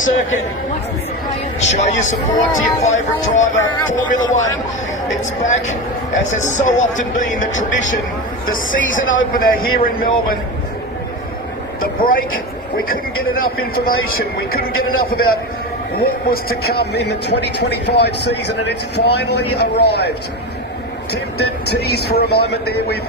circuit. Show your support to your favourite driver, Formula One. It's back, as has so often been the tradition, the season opener here in Melbourne. The break, we couldn't get enough information, we couldn't get enough about what was to come in the 2025 season, and it's finally arrived. Tempted, teased for a moment there with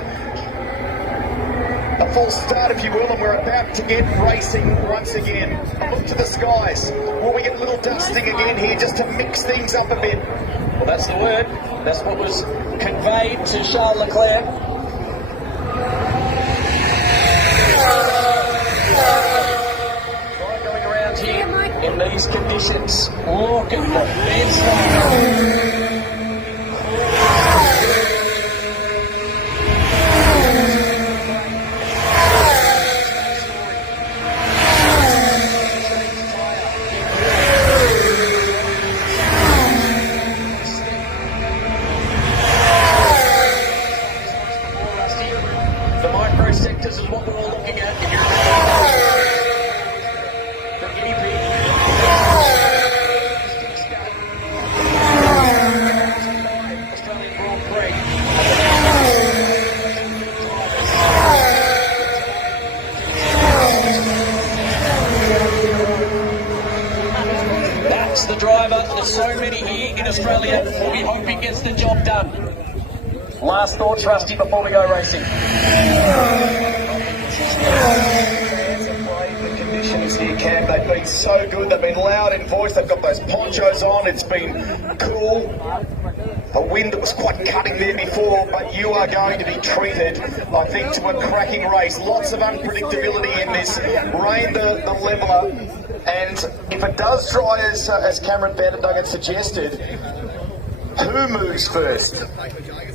a false start, if you will, and we're about to get racing once again. Look to the skies. Will we get a little dusting again here just to mix things up a bit? Well, that's the word. That's what was conveyed to Charles Leclerc. Right, going around here in these conditions. Look at the fence. The micro sectors is what we're all looking at. The guinea pig. Australian Grand Prix. That's the driver. There's so many here in Australia. We hope he gets the job done. Last thoughts, Rusty, before we go racing. The conditions here, Cam, they've been so good. They've been loud in voice. They've got those ponchos on. It's been cool. A wind that was quite cutting there before, but you are going to be treated, I think, to a cracking race. Lots of unpredictability in this. Rain the leveller. And if it does dry, as Cameron Vanderduggett suggested, who moves first?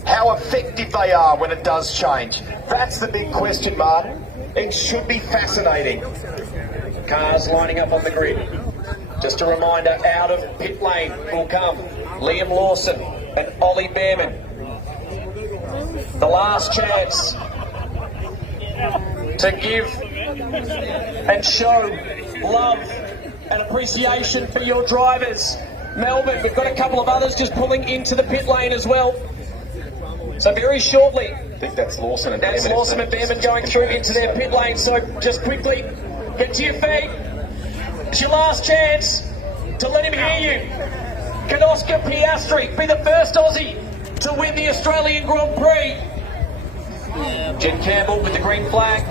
How effective they are when it does change. That's the big question mark. It should be fascinating. Cars lining up on the grid. Just a reminder, out of pit lane will come Liam Lawson and Ollie Behrman. The last chance to give and show love and appreciation for your drivers. Melbourne, we've got a couple of others just pulling into the pit lane as well. So very shortly, I think that's Lawson and Behrman. That's Lawson and Behrman going through into their pit lane. So just quickly, get to your feet. It's your last chance to let him hear you. Can Oscar Piastri be the first Aussie to win the Australian Grand Prix? Jen Campbell with the green flag.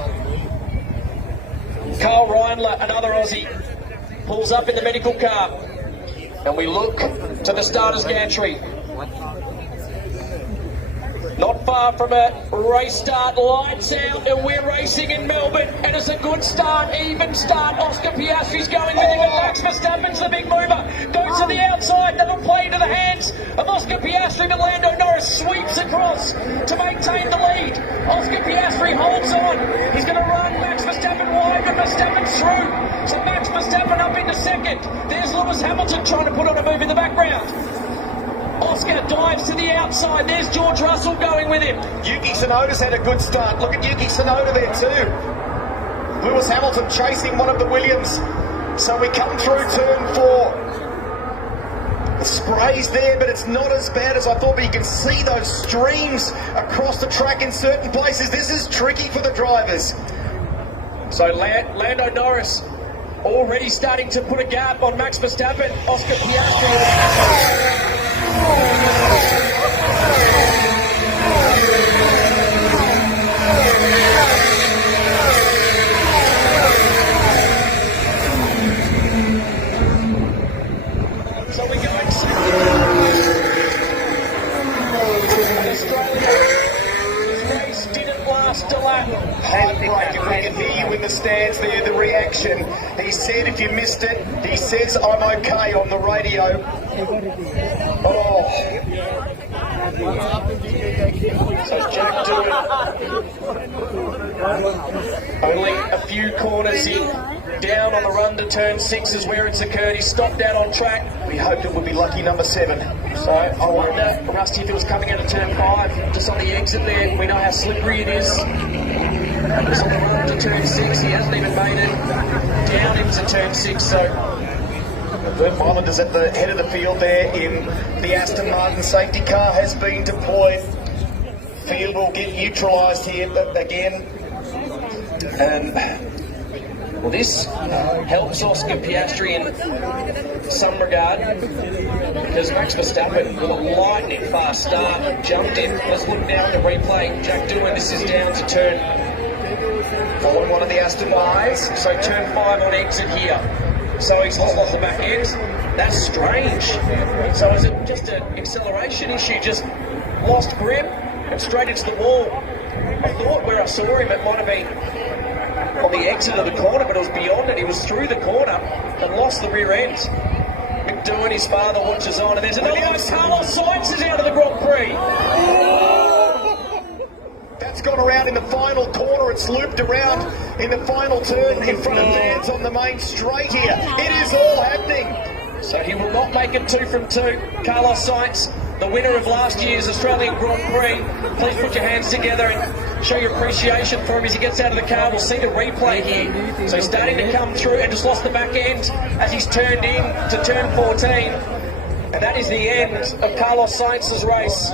Carl Reindler, another Aussie, pulls up in the medical car. And we look to the starter's gantry. Not far from a race start, lights out, and we're racing in Melbourne, and it's a good start, even start. Oscar Piastri's going with him, and Max Verstappen's the big mover. Goes to the outside, that'll play into the hands of Oscar Piastri, but Lando Norris sweeps across to maintain the lead. Oscar Piastri holds on. He's going to run Max Verstappen wide, and Verstappen's through. So Max Verstappen up into second. There's Lewis Hamilton trying to put on a move in the background. Oscar dives to the outside. There's George Russell going with him. Yuki Tsunoda's had a good start. Look at Yuki Tsunoda there too. Lewis Hamilton chasing one of the Williams. So we come through turn 4. The spray's there, but it's not as bad as I thought. But you can see those streams across the track in certain places. This is tricky for the drivers. So Lando Norris already starting to put a gap on Max Verstappen. Oscar Piastri. So we're going Australia. This race didn't last a lap. Handbrake, if we can hear you in the stands there, the reaction. He said if you missed it, he says I'm okay on the radio. Oh. So Jack doing only a few corners in. Down on the run to turn 6 is where it's occurred. He stopped out on track. We hoped it would be lucky number 7. So I wonder, Rusty, if it was coming out of turn 5, just on the exit there. We know how slippery it is. It was on the run to turn 6. He hasn't even made it down into turn 6. So Bert Myland is at the head of the field there in the Aston Martin. Safety car has been deployed. Field will get neutralised here, but again, well, this helps Oscar Piastri in some regard, because Max Verstappen, with a lightning fast start, jumped in. Let's look now at the replay. Jack Doohan, this is down to turn following one of the Aston Martins. So turn 5 on exit here. So he's off the back end. That's strange. So is it just an acceleration issue? Just lost grip and straight into the wall. I thought where I saw him it might have been on the exit of the corner, but it was beyond it. He was through the corner and lost the rear end. McDoohan, his father, watches on, and there's another one. Carlos Sainz is out of the Grand Prix. That's gone around in the final corner. It's looped around in the final turn in front of fans on the main straight here. It is all happening. So he will not make it 2 from 2. Carlos Sainz, the winner of last year's Australian Grand Prix. Please put your hands together and show your appreciation for him as he gets out of the car. We'll see the replay here. So he's starting to come through and just lost the back end as he's turned in to turn 14. And that is the end of Carlos Sainz's race.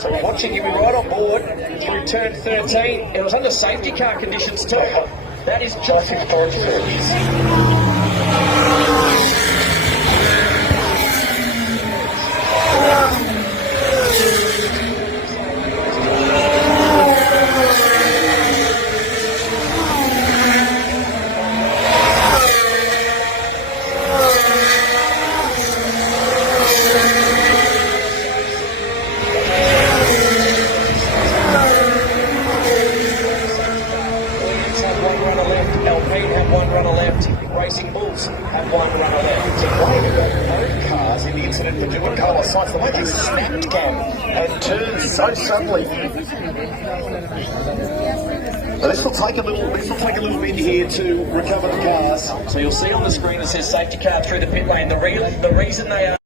So we're watching him right on board through turn 13. It was under safety car conditions too. That is just historic service. Alpine had 1 runner left. Racing Bulls had 1 runner left. So why have got both cars in the incident between Carlos Sainz? The way they snapped Cam and turned so suddenly. So this will take a little bit here to recover the cars. So you'll see on the screen it says safety car through the pit lane. The reason they are